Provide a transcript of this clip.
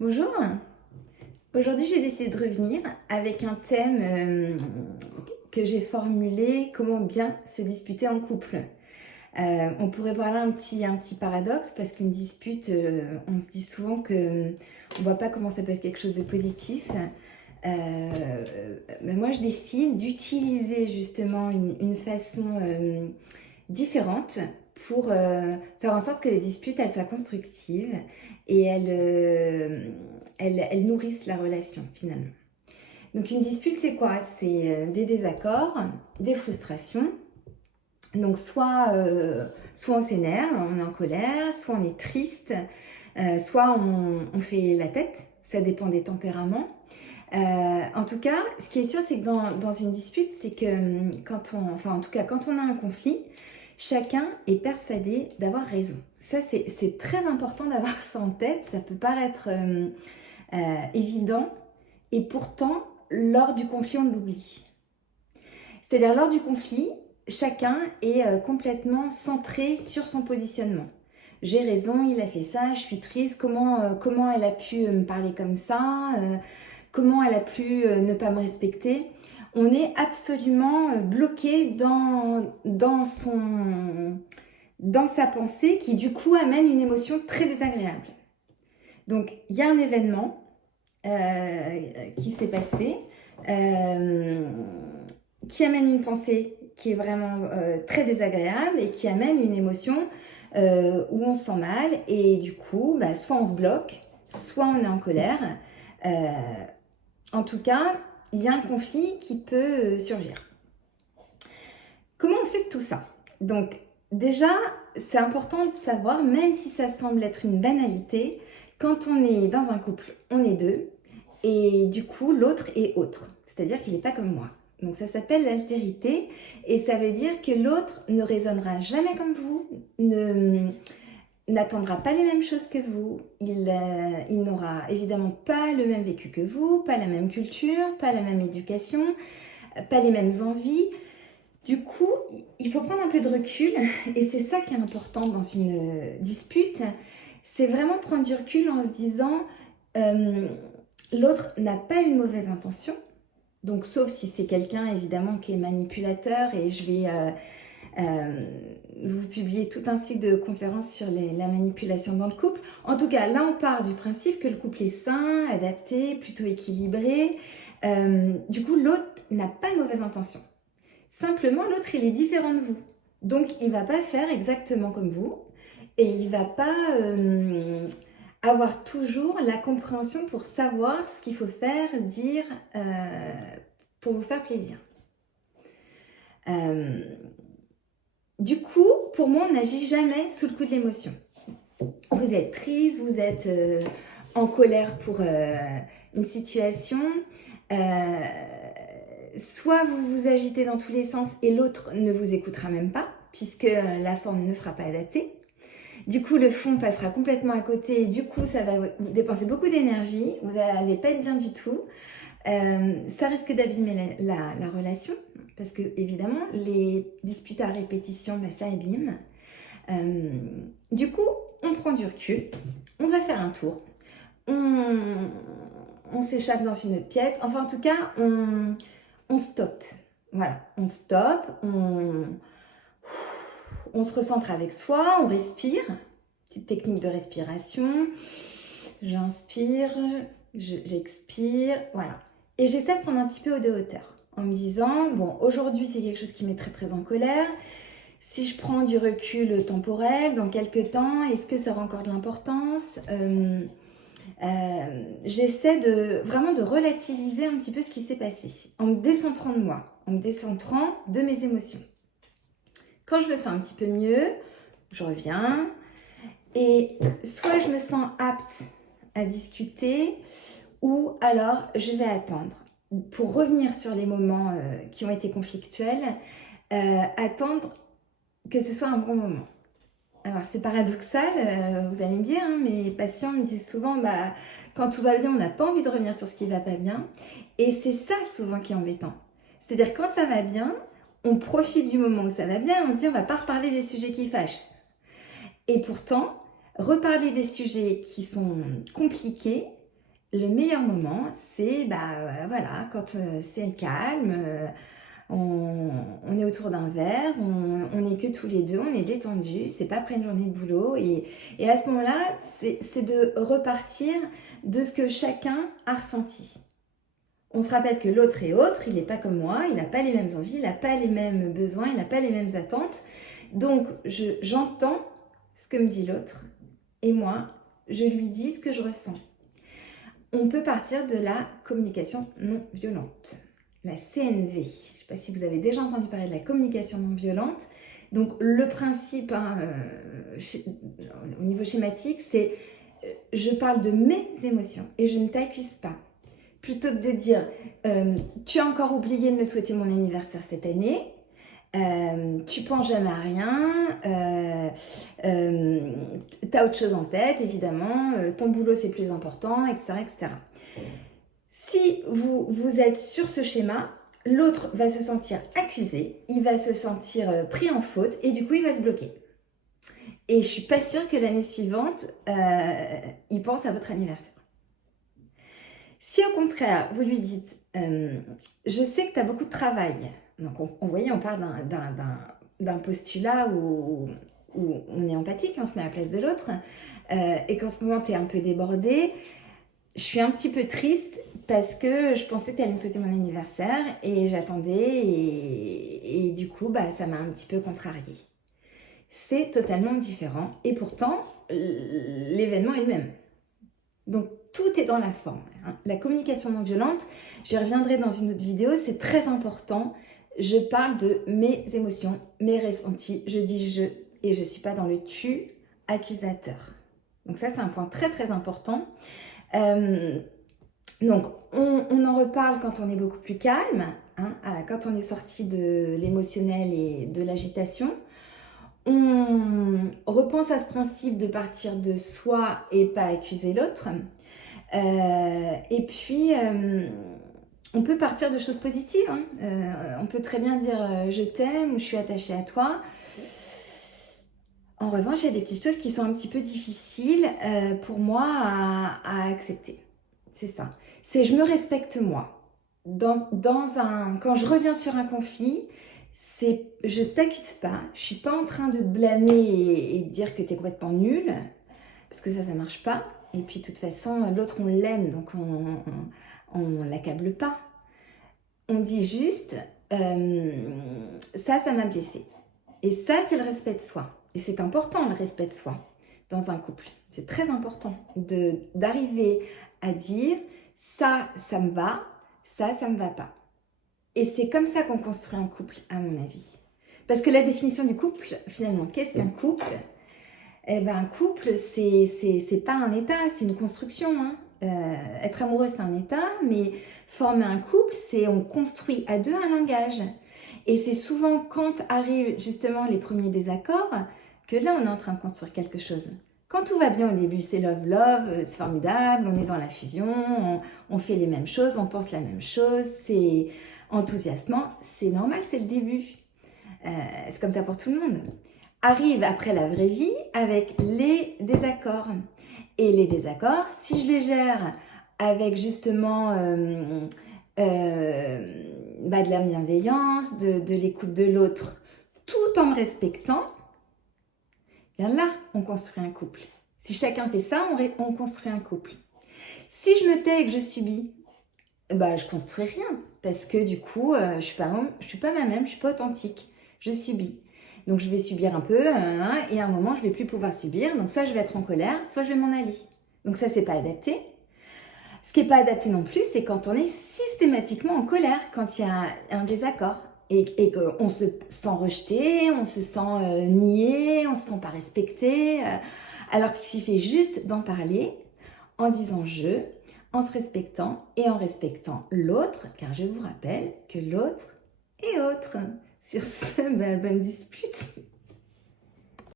Bonjour, aujourd'hui j'ai décidé de revenir avec un thème que j'ai formulé, comment bien se disputer en couple. On pourrait voir là un petit paradoxe parce qu'une dispute, on se dit souvent que on voit pas comment ça peut être quelque chose de positif. Mais moi je décide d'utiliser justement une façon différentes pour faire en sorte que les disputes elles soient constructives et elles nourrissent la relation finalement. Donc une dispute c'est quoi? C'est des désaccords, des frustrations. Donc soit on s'énerve, on est en colère, soit on est triste, soit on fait la tête, ça dépend des tempéraments. En tout cas, ce qui est sûr, c'est que dans une dispute, c'est que quand on a un conflit, chacun est persuadé d'avoir raison. Ça, c'est très important d'avoir ça en tête. Ça peut paraître évident, et pourtant, lors du conflit, on l'oublie. C'est-à-dire, lors du conflit, chacun est complètement centré sur son positionnement. J'ai raison, il a fait ça, je suis triste, comment elle a pu me parler comme ça, comment elle a pu ne pas me respecter. On est absolument bloqué dans sa pensée qui du coup amène une émotion très désagréable. Donc il y a un événement qui s'est passé, qui amène une pensée qui est vraiment très désagréable et qui amène une émotion où on se sent mal et du coup, soit on se bloque, soit on est en colère. En tout cas, il y a un conflit qui peut surgir. Comment on fait de tout ça? Donc déjà, c'est important de savoir, même si ça semble être une banalité, quand on est dans un couple, on est deux, et du coup, l'autre est autre, c'est-à-dire qu'il n'est pas comme moi. Donc ça s'appelle l'altérité, et ça veut dire que l'autre ne raisonnera jamais comme vous, n'attendra pas les mêmes choses que vous, il n'aura évidemment pas le même vécu que vous, pas la même culture, pas la même éducation, pas les mêmes envies. Du coup, il faut prendre un peu de recul et c'est ça qui est important dans une dispute, c'est vraiment prendre du recul en se disant l'autre n'a pas une mauvaise intention, donc sauf si c'est quelqu'un évidemment qui est manipulateur et je vais vous publier tout un cycle de conférences sur la manipulation dans le couple. En tout cas, là on part du principe que le couple est sain, adapté, plutôt équilibré. Du coup, l'autre n'a pas de mauvaise intention. Simplement, l'autre, il est différent de vous. Donc, il ne va pas faire exactement comme vous et il ne va pas avoir toujours la compréhension pour savoir ce qu'il faut faire, dire pour vous faire plaisir. Du coup, pour moi, on n'agit jamais sous le coup de l'émotion. Vous êtes triste, vous êtes en colère pour une situation. Soit vous vous agitez dans tous les sens et l'autre ne vous écoutera même pas, puisque la forme ne sera pas adaptée. Du coup, le fond passera complètement à côté et du coup, ça va vous dépenser beaucoup d'énergie. Vous n'allez pas être bien du tout. Ça risque d'abîmer la relation, parce que évidemment, les disputes à répétition, ça abîme. Du coup, on prend du recul, on va faire un tour, on s'échappe dans une autre pièce. Enfin, en tout cas, on stoppe. Voilà, on stoppe, on se recentre avec soi, on respire. Petite technique de respiration. J'inspire, j'expire, voilà. Et j'essaie de prendre un petit peu de hauteur en me disant, bon, aujourd'hui c'est quelque chose qui met très très en colère. Si je prends du recul temporel, dans quelques temps, est-ce que ça aura encore de l'importance? J'essaie vraiment de relativiser un petit peu ce qui s'est passé, en me décentrant de moi, en me décentrant de mes émotions. Quand je me sens un petit peu mieux, je reviens et soit je me sens apte à discuter ou alors je vais attendre. Pour revenir sur les moments qui ont été conflictuels, attendre que ce soit un bon moment. Alors c'est paradoxal, vous allez me dire, hein, mes patients me disent souvent, quand tout va bien, on n'a pas envie de revenir sur ce qui ne va pas bien. Et c'est ça souvent qui est embêtant. C'est-à-dire quand ça va bien, on profite du moment où ça va bien, et on se dit on ne va pas reparler des sujets qui fâchent. Et pourtant, reparler des sujets qui sont compliqués, le meilleur moment, c'est voilà, quand c'est calme, on est autour d'un verre, on n'est que tous les deux, on est détendu, c'est pas après une journée de boulot. Et à ce moment-là, c'est de repartir de ce que chacun a ressenti. On se rappelle que l'autre est autre, il n'est pas comme moi, il n'a pas les mêmes envies, il n'a pas les mêmes besoins, il n'a pas les mêmes attentes. Donc, j'entends ce que me dit l'autre et moi, je lui dis ce que je ressens. On peut partir de la communication non violente, la CNV. Je ne sais pas si vous avez déjà entendu parler de la communication non violente. Donc, le principe, au niveau schématique, c'est je parle de mes émotions et je ne t'accuse pas. Plutôt que de dire tu as encore oublié de me souhaiter mon anniversaire cette année, tu penses jamais à rien, tu as autre chose en tête, évidemment, ton boulot c'est plus important, etc. etc. Si vous êtes sur ce schéma, l'autre va se sentir accusé, il va se sentir pris en faute et du coup il va se bloquer. Et je suis pas sûre que l'année suivante, il pense à votre anniversaire. Si au contraire, vous lui dites je sais que tu as beaucoup de travail. Donc, on parle d'un postulat où on est empathique, on se met à la place de l'autre, et qu'en ce moment, tu es un peu débordé. Je suis un petit peu triste parce que je pensais que tu allais me souhaiter mon anniversaire et j'attendais, et du coup, ça m'a un petit peu contrariée. C'est totalement différent, et pourtant, l'événement est le même. Donc, tout est dans la forme. La communication non violente, j'y reviendrai dans une autre vidéo, c'est très important. Je parle de mes émotions, mes ressentis, je dis je, et je ne suis pas dans le tu accusateur. Donc ça, c'est un point très très important. Donc, on en reparle quand on est beaucoup plus calme, quand on est sorti de l'émotionnel et de l'agitation. On repense à ce principe de partir de soi et pas accuser l'autre. Et puis, on peut partir de choses positives. On peut très bien dire je t'aime ou je suis attachée à toi. En revanche, il y a des petites choses qui sont un petit peu difficiles pour moi à accepter. C'est ça. C'est je me respecte moi. Quand je reviens sur un conflit, c'est je t'accuse pas, je suis pas en train de te blâmer et de dire que tu es complètement nul, parce que ça marche pas. Et puis de toute façon, l'autre on l'aime, donc on l'accable pas. On dit juste ça m'a blessé. Et ça, c'est le respect de soi. Et c'est important, le respect de soi dans un couple. C'est très important d'arriver à dire ça me va, ça me va pas. Et c'est comme ça qu'on construit un couple, à mon avis. Parce que la définition du couple, finalement, qu'est-ce qu'un couple ? Eh ben, un couple, c'est pas un état, c'est une construction. Être amoureux, c'est un état, mais former un couple, c'est on construit à deux un langage. Et c'est souvent quand arrivent justement les premiers désaccords que là, on est en train de construire quelque chose. Quand tout va bien au début, c'est love, c'est formidable, on est dans la fusion, on fait les mêmes choses, on pense la même chose, c'est enthousiasmant, c'est normal, c'est le début. C'est comme ça pour tout le monde. Arrive après la vraie vie avec les désaccords. Et les désaccords, si je les gère avec justement de la bienveillance, de l'écoute de l'autre, tout en me respectant, bien là, on construit un couple. Si chacun fait ça, on construit un couple. Si je me tais et que je subis, je construis rien. Parce que du coup, je suis pas moi-même, je suis pas authentique. Je subis. Donc je vais subir un peu, et à un moment, je vais plus pouvoir subir. Donc soit je vais être en colère, soit je vais m'en aller. Donc ça, c'est pas adapté. Ce qui n'est pas adapté non plus, c'est quand on est systématiquement en colère, quand il y a un désaccord. Et qu'on se sent rejeté, on se sent nié, on ne se sent pas respecté. Alors qu'il suffit juste d'en parler, en disant je, en se respectant et en respectant l'autre, car je vous rappelle que l'autre est autre. Sur ce, bonne dispute.